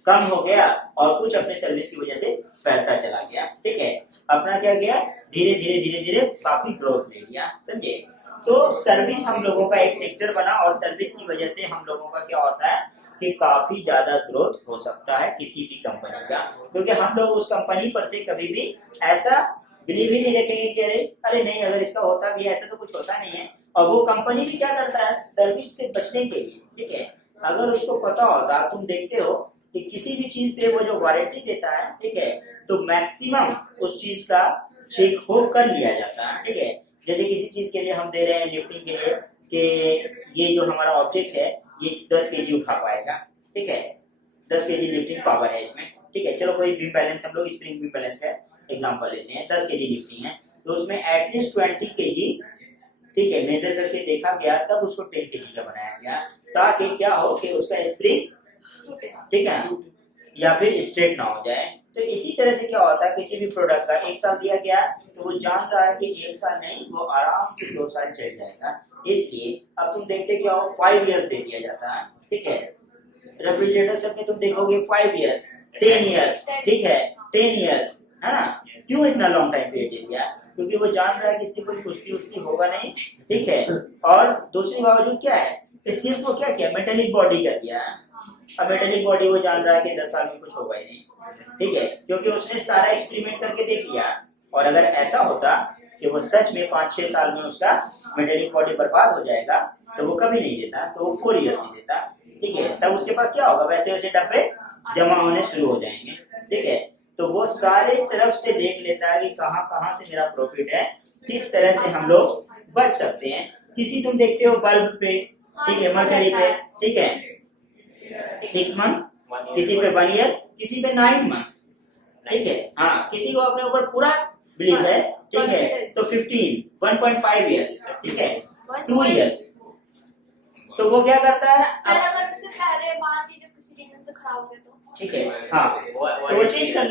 कम हो गया और कुछ अपने सर्विस की वजह से फैलता चला गया, ठीक है, अपना क्या गया, धीरे धीरे धीरे धीरे काफी ग्रोथ ले लिया, समझे। तो सर्विस हम लोगों का एक सेक्टर बना और सर्विस की वजह से हम लोगों का क्या होता है कि काफी ज्यादा ग्रोथ हो सकता है किसी भी कंपनी का, क्योंकि हम लोग उस कंपनी पर से कभी भी ऐसा बिलीव ही नहीं रखेंगे कि अरे नहीं अगर इसका होता भी ऐसा तो कुछ होता नहीं है। और वो कंपनी भी क्या करता है सर्विस से बचने के लिए, ठीक है, अगर उसको पता होता, तुम देखते हो कि किसी भी चीज पे वो जो वारंटी देता है, ठीक है, तो मैक्सिमम उस चीज का चेक हो कर लिया जाता है, ठीक है। जैसे किसी चीज के लिए हम दे रहे हैं लिफ्टिंग के लिए कि ये जो हमारा ऑब्जेक्ट है ये 10 केजी उठा पाएगा, ठीक है, 10 केजी लिफ्टिंग पावर है इसमें, ठीक है, चलो कोई बीम बैलेंस, हम लोग स्प्रिंग बीम बैलेंस का एग्जांपल लेते हैं, 10 केजी लिफ्टिंग है तो उसमें एटलीस्ट 20 केजी, ठीक है, मेजर करके देखा गया, तब उसको 10 केजी का बनाया गया, ताकि क्या हो कि उसका स्प्रिंग, ठीक है, या फिर स्ट्रेट ना हो जाए। तो इसी तरह से क्या होता है किसी भी प्रोडक्ट का 1 साल दिया गया तो वो जान रहा है कि 1 साल नहीं, वो आराम से 2 साल चल जाएगा, इसलिए अब तुम देखते क्या हो 5 इयर्स दे दिया जाता है, ठीक है। रेफ्रिजरेटर सब में तुम देखोगे 5 इयर्स, 10 इयर्स, ठीक है, 10 इयर्स, है ना, क्यों इतना लॉन्ग टाइम पीरियड दे दिया, क्योंकि वो जान रहा है कि इससे कोई कुश्ती उश्ती होगा नहीं, ठीक है। और दूसरी बावजूद क्या है कि सिर्फ वो क्या किया, मेटेलिक बॉडी का दिया है, अब मेटेलिक बॉडी वो जान रहा है कि 10 साल में कुछ होगा ही नहीं, ठीक है, क्योंकि उसने सारा एक्सपेरिमेंट करके देख लिया। और अगर ऐसा होता कि वो सच में 5-6 साल में उसका मेटेलिक बॉडी बर्बाद हो जाएगा तो वो कभी नहीं देता, तो वो 4 इयर्स ही देता, ठीक है, तब उसके पास क्या होगा, वैसे वैसे डब्बे जमा होने शुरू हो जाएंगे, ठीक है। तो वो सारे तरफ से देख लेता है कि कहाँ कहाँ से मेरा प्रॉफिट है, किस तरह से हम लोग बच सकते हैं। किसी तुम देखते हो बल्ब पे, ठीक है, मरकरी पे, ठीक है, 6 मंथ, किसी पे 1 ईयर, किसी पे 9 मंथ्स, ठीक है, हाँ, किसी को अपने ऊपर पूरा बिलीव है, ठीक है, तो 1.5 इयर्स, ठीक है, 2 इयर्स। तो वो क्या करता है, सर अगर उससे पहले मान लीजिए किसी रीजन से खराब हो गया तो ठीक है, हाँ, तो वो चेंज कर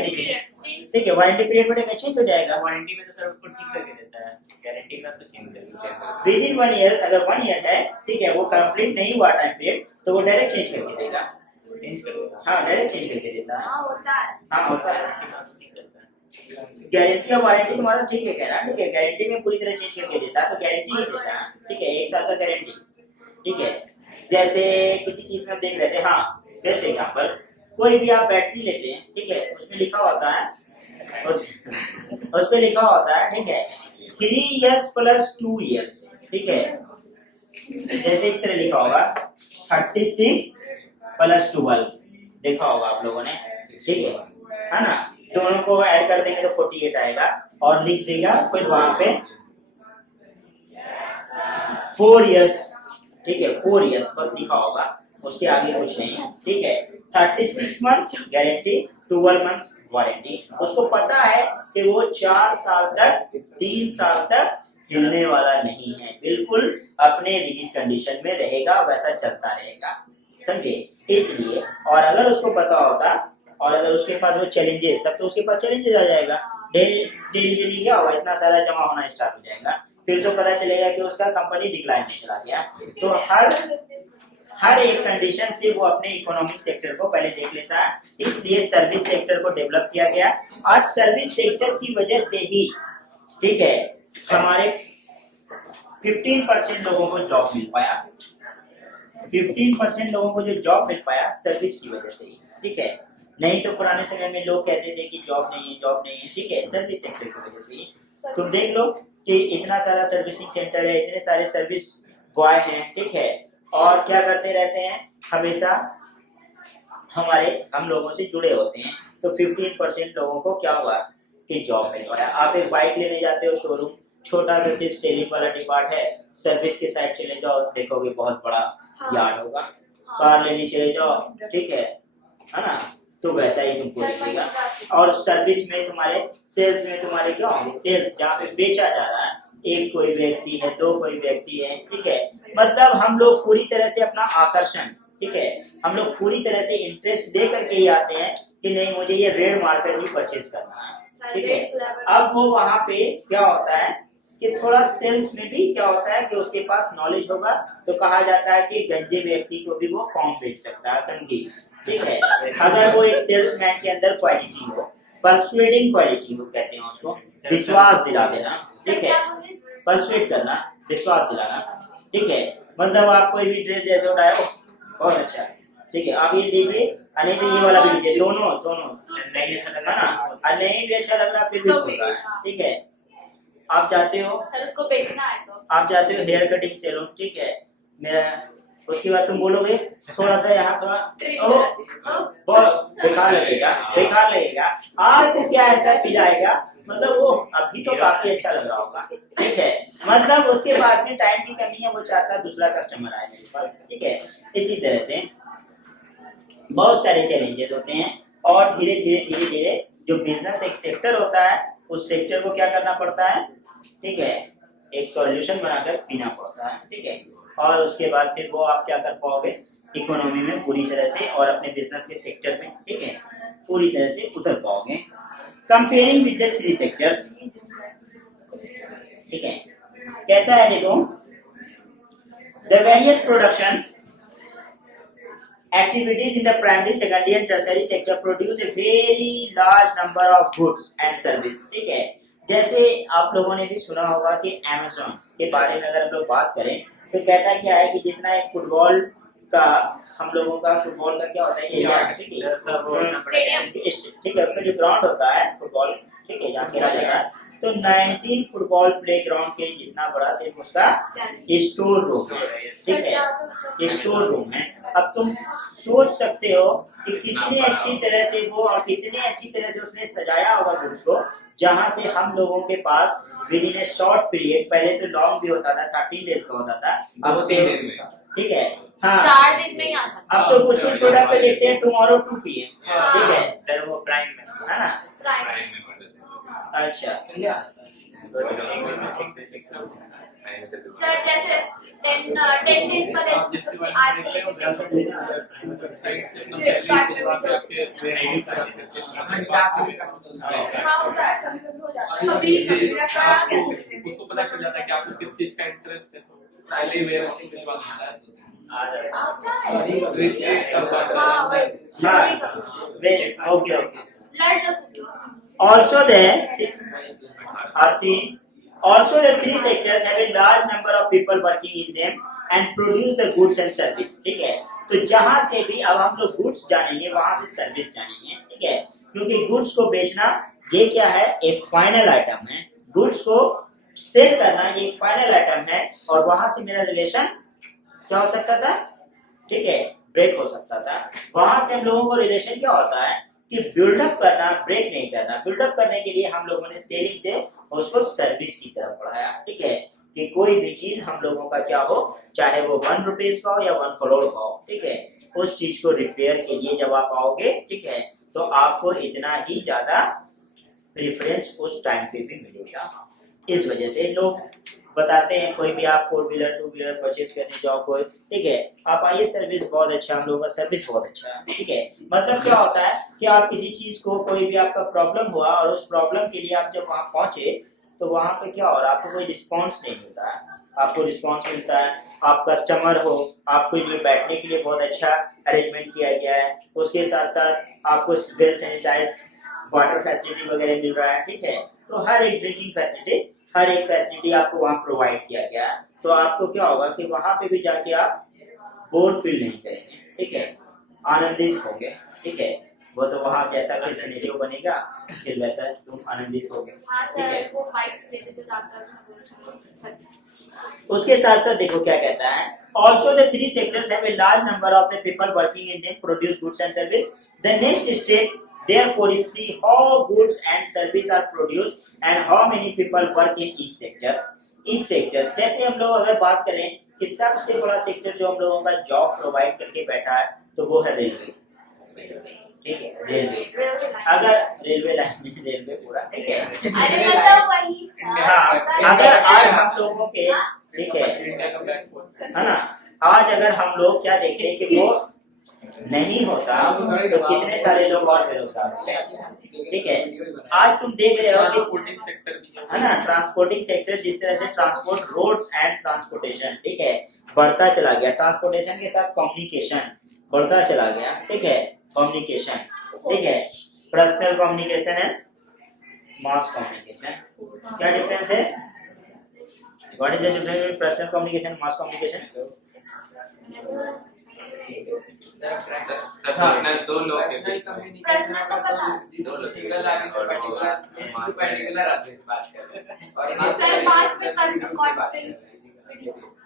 दीजिए, ठीक है, वारंटी पीरियड बढ़ेगा, चेंज हो जाएगा। वारंटी में तो सर उसको ठीक करके देता है, गारंटी में उसको चेंज कर विद इन 1 ईयर, अगर 1 ईयर है, ठीक है, वो कंप्लीट नहीं हुआ टाइम पीरियड तो वो डायरेक्ट चेंज करके देगा, चेंज कर देगा। हाँ, डायरेक्ट चेंज करके देता है, हाँ होता है, हाँ होता है। ठीक करता है। गारंटी और वारंटी तुम्हारा ठीक है कहना, ठीक है, गारंटी में पूरी तरह चेंज करके देता है तो गारंटी ही देता है, ठीक है, 1 साल का गारंटी, ठीक है। जैसे किसी चीज में हम देख रहे थे, हाँ, बेस्ट एग्जांपल, कोई भी आप बैटरी लेते हैं, ठीक है, उसमें लिखा होता है, उस पे लिखा होता है, ठीक है, 3 इयर्स प्लस 2 इयर्स, ठीक है, जैसे इस तरह लिखा होगा 36 प्लस 12 देखा होगा आप लोगों ने, ठीक है ना, दोनों को ऐड कर देंगे तो 48 आएगा और लिख देगा फिर वहां पे 4 इयर्स, ठीक है, 4 इयर्स बस लिखा होगा, उसके आगे कुछ नहीं है, ठीक है। 36 मंथ गारंटी, 12 मंथ्स वारंटी। उसको पता है कि वो 4 साल तक, 3 साल तक हिलने वाला नहीं है, बिल्कुल अपने रिजिड कंडीशन में रहेगा, वैसा चलता रहेगा, समझे। इसलिए और अगर उसको पता होता और अगर उसके पास वो चैलेंजेस, तब तो उसके पास चैलेंजेस आ जाएगा, डेली क्या होगा, इतना सारा जमा होना स्टार्ट हो जाएगा, फिर तो पता चलेगा कि उसका कंपनी डिक्लाइन में चला गया। तो हर एक कंडीशन से वो अपने इकोनॉमिक सेक्टर को पहले देख लेता है, इसलिए सर्विस सेक्टर को डेवलप किया गया। आज सर्विस सेक्टर की वजह से ही, ठीक है, हमारे 15% लोगों को जॉब मिल पाया, 15% लोगों को जो जॉब मिल पाया सर्विस की वजह से ही, ठीक है। नहीं तो पुराने समय में लोग कहते थे कि जॉब नहीं है, जॉब नहीं है, ठीक है, सर्विस सेक्टर की वजह से ही। तुम देख लो कि इतना सारा सर्विसिंग सेंटर है, इतने सारे सर्विस बॉय हैं, ठीक है, और क्या करते रहते हैं, हमेशा हम लोगों से जुड़े होते हैं, तो 15% लोगों को क्या हुआ कि जॉब मिलने वाला है। आप एक बाइक लेने जाते हो शोरूम, छोटा सा सिर्फ सेलिंग वाला डिपार्ट है, सर्विस के साइड चले जाओ देखोगे बहुत बड़ा यार्ड होगा। कार लेने चले जाओ, ठीक है ना, तो वैसा ही तुमको दिखेगा। और सर्विस में तुम्हारे, सेल्स में तुम्हारे क्या होंगे, सेल्स जहाँ पे बेचा जा रहा है, एक कोई व्यक्ति है, दो कोई व्यक्ति है, ठीक है। मतलब हम लोग पूरी तरह से अपना आकर्षण, ठीक है, हम लोग पूरी तरह से इंटरेस्ट दे करके ही आते हैं कि नहीं मुझे ये रेड मार्कर ही परचेज करना है, ठीक है। अब वो वहाँ पे क्या होता है कि थोड़ा सेल्स में भी क्या होता है कि उसके पास नॉलेज होगा, तो कहा जाता है कि गंजे व्यक्ति को भी वो कौन बेच सकता है, कंघी, ठीक है। अगर वो एक सेल्समैन के अंदर क्वालिटी हो, परसुएडिंग क्वालिटी हो, कहते हैं उसको, विश्वास दिला देना, ठीक है, परसुएड करना, विश्वास दिलाना, ठीक है। मतलब आप कोई भी ड्रेस ऐसे उठाए, बहुत अच्छा, ठीक है, आप ये लीजिए, नहीं तो ये वाला भी लीजिए, दोनों नहीं अच्छा लगा ना, नहीं भी अच्छा लग रहा फिर भी बोल रहा है, ठीक है। आप जाते हो, सर उसको बेचना है तो आप जाते हो हेयर कटिंग सैलून, ठीक है, मेरा, उसके बाद तुम बोलोगे थोड़ा सा यहाँ थोड़ा, बहुत बेकार लगेगा, बेकार लगेगा। आपको क्या ऐसा फील आएगा, मतलब वो अभी तो काफी अच्छा लग रहा होगा, ठीक है, मतलब उसके पास में टाइम की कमी है, वो चाहता है दूसरा कस्टमर आए मेरे पास, ठीक है। इसी तरह से बहुत सारे चैलेंजेस होते हैं, और धीरे धीरे जो बिजनेस एक सेक्टर होता है, उस सेक्टर को क्या करना पड़ता है, ठीक है, एक सॉल्यूशन बनाकर पीना पड़ता है, ठीक है। और उसके बाद फिर वो आप क्या कर पाओगे इकोनॉमी में पूरी तरह से, और अपने बिजनेस के सेक्टर में, ठीक है, पूरी तरह से उतर पाओगे। कंपेयरिंग विद द 3 सेक्टर्स, ठीक है, कहता है देखो, the various production activities in the primary, secondary and tertiary sector produce a very large number of goods and service, ठीक है। जैसे आप लोगों ने भी सुना होगा कि Amazon के बारे में अगर हम लोग बात करें, तो कहता क्या है कि जितना एक फुटबॉल का, हम लोगों का फुटबॉल का क्या होता है, ठीक है, ठीक है, उसका जो ग्राउंड होता है फुटबॉल, ठीक है, जहाँ खेला जाता है, तो 19 फुटबॉल प्लेग्राउंड के जितना बड़ा सिर्फ उसका स्टोर रूम है, ठीक है, स्टोर रूम है। अब तुम सोच सकते हो कि कितनी अच्छी तरह से वो, और कितनी अच्छी तरह से उसने सजाया होगा गुड्स को, जहाँ से हम लोगों के पास within a short period, पहले तो लॉन्ग भी होता था, 13 डेज का होता था, अब 2-3 दिन में, ठीक है, हाँ 4 दिन में ही आता अब तो कुछ प्रोडक्ट पे देखते हैं टुमारो 2 PM, ठीक है सर वो प्राइम में है ना, प्राइम प्राइम मेंबर जैसे अच्छा, सर जैसे 10 डेज पर आज उसको पता चल जाता है कि आपको किस चीज का इंटरेस्ट है, तो पहले ही वेयर हाउसिंग करवाना है okay also the 3 sectors have a large number of people working in them and produce the goods and service, ठीक है। तो जहां से भी अब हम लोग गुड्स जानेंगे, वहां से सर्विस जानेंगे, ठीक है, क्योंकि गुड्स को बेचना ये क्या है, एक फाइनल आइटम है, गुड्स को सेल करना ये एक फाइनल आइटम है, और वहां से मेरा रिलेशन क्या हो सकता था, ठीक है, ब्रेक हो सकता था। वहां से हम लोगों को रिलेशन क्या होता है कि बिल्डअप करना, ब्रेक नहीं करना। बिल्डअप करने के लिए हम लोगों ने सेलिंग से उसको सर्विस की तरफ बढ़ाया, ठीक है, कि कोई भी चीज हम लोगों का क्या हो, चाहे वो 1 रुपीज का हो या 1 करोड़ का हो, ठीक है, उस चीज को रिपेयर के लिए जब आप आओगे, ठीक है, तो आपको इतना ही ज्यादा प्रेफरेंस उस टाइम पे भी मिलेगा। इस वजह से लोग बताते हैं, कोई भी आप 4 व्हीलर 2 व्हीलर परचेज करने जाओ कोई, ठीक है, आप आइए, सर्विस बहुत अच्छा, हम लोगों का सर्विस बहुत अच्छा है, ठीक है। मतलब क्या होता है कि आप किसी चीज को, कोई भी आपका प्रॉब्लम हुआ, और उस प्रॉब्लम के लिए आप जब वहां पहुंचे, तो वहां पे क्या हो रहा है, आपको कोई रिस्पॉन्स नहीं मिलता है, आपको रिस्पॉन्स मिलता है, आप कस्टमर हो, आपके लिए बैठने के लिए बहुत अच्छा अरेंजमेंट किया गया है, उसके साथ साथ आपको वेल सैनिटाइज वाटर फैसिलिटी वगैरह मिल रहा है, ठीक है। तो हर एक ड्रिंकिंग फैसिलिटी, हर एक फैसिलिटी आपको वहाँ प्रोवाइड किया गया है, तो आपको क्या होगा कि वहाँ पे भी जाके आप बोर फील नहीं करेंगे, ठीक है, आनंदित होंगे, ठीक है। वो तो वहाँ जैसा कोई सिनेरियो बनेगा, फिर वैसा तुम आनंदित होगे, हाँ ठीक है। सर, वो बाइक लेने तो जाता है उसमें उसके साथ साथ देखो क्या कहता है, also the three sectors have a large number of the people working in them produce goods and service. The next step therefore is see how goods and service are produced and how many people work in each sector। each sector जैसे हम लोग अगर बात करें कि सबसे बड़ा sector जो हम लोगों का जॉब प्रोवाइड करके बैठा है तो वो है रेलवे, ठीक है, रेलवे। अगर रेलवे लाइन में रेलवे पूरा, ठीक है, अरे मतलब वही हाँ, अगर आज हम लोगों के, ठीक है, इंडिया का बैकवर्ड है ना, आज अगर हम लोग क्या देखते हैं कि वो नहीं होता तो कितने सारे लोग और बेरोजगार होते हैं, ठीक है। आज तुम देख रहे हो कि ट्रांसपोर्टिंग सेक्टर भी है ना, ट्रांसपोर्टिंग सेक्टर जिस तरह से ट्रांसपोर्ट, रोड्स एंड ट्रांसपोर्टेशन, ठीक है, बढ़ता चला गया, ट्रांसपोर्टेशन के साथ कम्युनिकेशन बढ़ता चला गया, ठीक है, कम्युनिकेशन, ठीक है, personal communication and mass communication. क्या डिफरेंस है? What is the difference between personal communication mass communication? Sir personal दो लोग के बीच में, पर्सनल तो पता दो लोग के सिंगल आदमी तो पर्टिकुलर आदमी से बात कर रहे हैं और सर पास में कॉन्फ्रेंस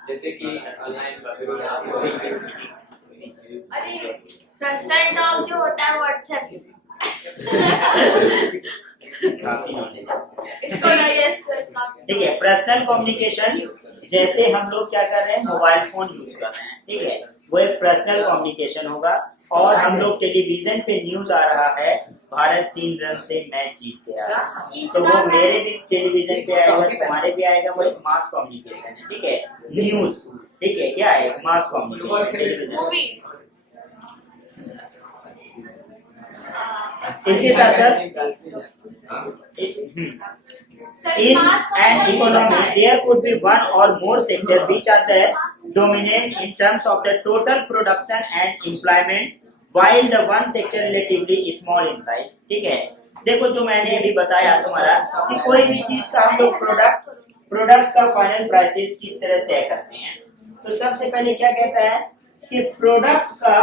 जैसे कि ऑनलाइन अरे पर्सनल टॉक जो होता है व्हाट्सएप काफी नॉलेज है। इसको ना यस ठीक है, पर्सनल कम्युनिकेशन जैसे हम लोग क्या कर रहे हैं, मोबाइल फोन यूज कर रहे हैं, ठीक है, वो एक पर्सनल कम्युनिकेशन होगा। और हम लोग टेलीविजन पे न्यूज आ रहा है भारत 3 रन से मैच जीत गया, तो वो मेरे भी टेलीविजन पे आएगा, तुम्हारे भी आएगा, वो एक मास कम्युनिकेशन है, ठीक है, न्यूज, ठीक है, क्या है, मास कम्युनिकेशन टेलीविजन। मूवी इसके साथ साथ in an economy there could be one or more sector which are the dominant in terms of the total production and employment while the one sector relatively small in size। ठीक है, देखो जो मैंने अभी बताया तुम्हारा कि कोई भी चीज का हम लोग प्रोडक्ट का फाइनल प्राइसेस किस तरह तय करते हैं, तो सबसे पहले क्या कहता है कि प्रोडक्ट का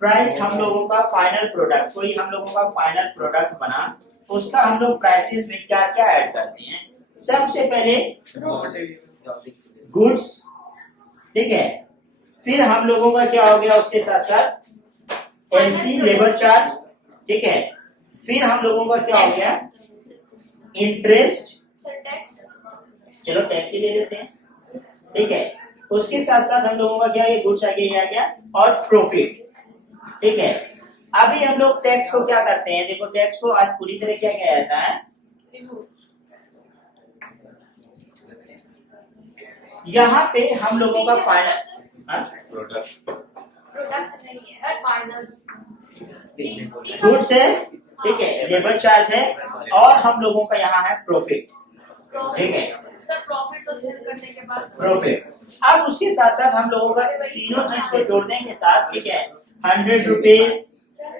प्राइस, हम लोगों का फाइनल प्रोडक्ट, कोई हम लोगों का फाइनल प्रोडक्ट बना, उसका हम लोग प्राइसेस में क्या क्या ऐड करते हैं। सबसे पहले गुड्स, ठीक है, फिर हम लोगों का क्या हो गया, उसके साथ साथ एलसी लेबर चार्ज, ठीक है, फिर हम लोगों का क्या हो गया, इंटरेस्ट, सर टैक्स चलो टैक्स ही ले लेते हैं, ठीक है, उसके साथ साथ हम लोगों का क्या, ये गुड्स आ गया, ये आ गया, और प्रॉफिट, ठीक है। अभी हम लोग टैक्स को क्या करते हैं, देखो टैक्स को आज पूरी तरह क्या किया जाता है, यहाँ पे हम लोगों का फाइनल प्रोडक्ट नहीं है फाइनल गुड्स है, ठीक है, लेबर चार्ज है, और हम लोगों का यहाँ है प्रॉफिट, ठीक है, सर प्रॉफिट तो सेल करने के बाद प्रॉफिट। अब उसके साथ साथ हम लोगों का तीनों चीज को जोड़ने के साथ, ठीक है, 100 रुपीज,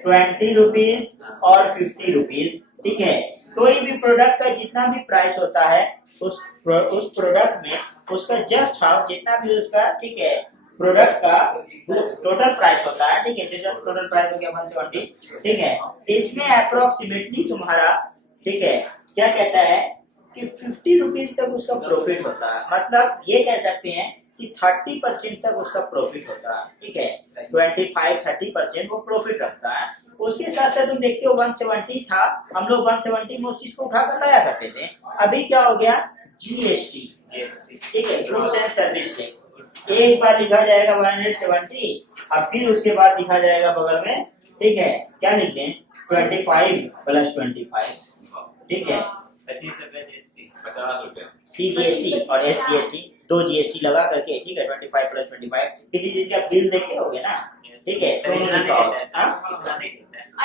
20 रुपीज और 50 रुपीज, ठीक है, कोई भी प्रोडक्ट का जितना भी प्राइस होता है उस प्रोडक्ट में उसका जस्ट हाफ जितना भी उसका, ठीक है, प्रोडक्ट का टोटल प्राइस होता है, ठीक है, जो टोटल प्राइस हो गया 170, ठीक है, इसमें अप्रोक्सीमेटली तुम्हारा, ठीक है, क्या कहता है कि 50 रुपीज तक उसका प्रॉफिट होता है, मतलब ये कह सकते हैं कि 30% तक उसका प्रॉफिट होता है, ठीक है, 25-30% वो प्रॉफिट रखता है। उसके साथ साथ तुम देखते हो 170 था, हम लोग 170 में उस चीज को उठाकर लाया करते थे, अभी क्या हो गया, जीएसटी, ठीक है, गुड्स एंड सर्विस टैक्स, एक बार लिखा जाएगा 170, अब फिर उसके बाद लिखा जाएगा बगल में, ठीक है, क्या लिख दें, 25 + 25, ठीक है, 25 रुपए जीएसटी, 50 रुपए सीजीएसटी और एसजीएसटी, 2 जीएसटी लगा करके, ठीक है, 25 + 25, किसी चीज का बिल देखे होगे ना, ठीक है, तो इतना लिखा होगा,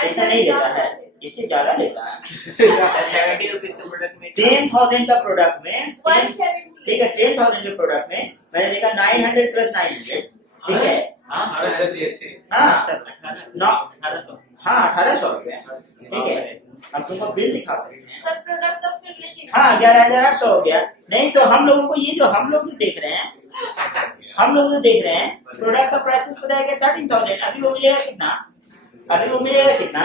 ऐसा नहीं लेता है, इससे ज्यादा लेता है, 70 रुपीस के प्रोडक्ट में 10,000 का प्रोडक्ट में, 170 ठीक है, 10,000 के प्रोडक्ट में मैंने देखा 900 + 900, ठीक है, हाँ जीएसटी, हाँ 1800 हाँ 1800 रुपए, ठीक है, हम तुमको बिल दिखा सकते हैं, सर प्रोडक्ट तो फिर लेकिन हाँ 11,800 हो गया। नहीं तो हम लोगों को ये जो हम लोग जो देख रहे हैं, हम लोग जो देख रहे हैं प्रोडक्ट का प्राइस बताया गया 13,000, अभी वो मिलेगा कितना, अभी वो मिलेगा कितना,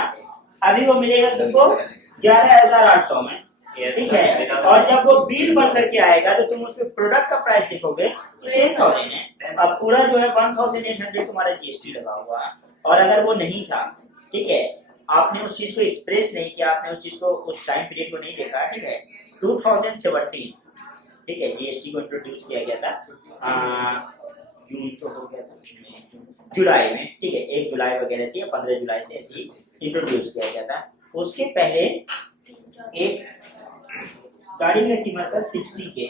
अभी वो मिलेगा तुमको 11,800 में, ठीक है, और जब वो बिल बन करके आएगा तो तुम उसमें प्रोडक्ट का प्राइस लिखोगे 10,000 है, अब पूरा जो है 1,800 तुम्हारा जीएसटी लगा हुआ है। और अगर वो नहीं था, ठीक है, आपने उस चीज को एक्सप्रेस नहीं किया, आपने उस चीज को उस टाइम पीरियड को नहीं देखा, ठीक है, 2017, ठीक है, जीएसटी को इंट्रोड्यूस किया गया था जून तो हो गया था, जुलाई में, ठीक है, 1 जुलाई वगैरह से या 15 जुलाई से ऐसे ही इंट्रोड्यूस किया गया था। उसके पहले एक गाड़ी की कीमत था 60 के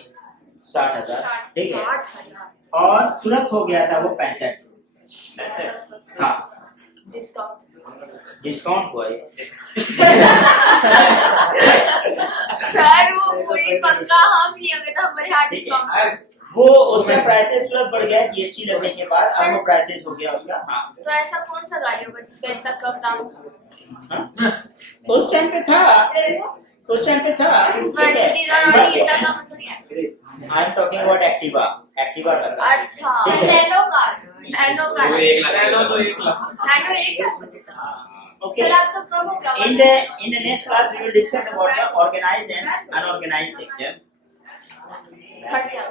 60,000, ठीक है, और तुरंत हो गया था वो 65। हाँ, डिस्काउंट हुआ है। सर वो पूरी पक्का हम नहीं होंगे तो हमारे यहाँ ठीक है, डिस्काउंट। वो उसका प्राइसेस तुरंत बढ़ गया जीएसटी लगने के बाद, अब वो प्राइसेस हो गया उसका। हाँ, तो ऐसा कौन सा गाड़ी होगा जिसका इतना कम दाम हो? हाँ? उस टाइम पे था, उस टाइम पे था, ठीक है। इतना कम नहीं है। I am talking about Activa, Activa का था। अच्छा, ठीक है। नैनो कार, नैनो वो कार, 1 लाख नैनो तो 1 लाख। नैनो एक है। Okay. सर आप तो कम हो गया। In the next class we will discuss about the organized and unorganized sector. हट गया।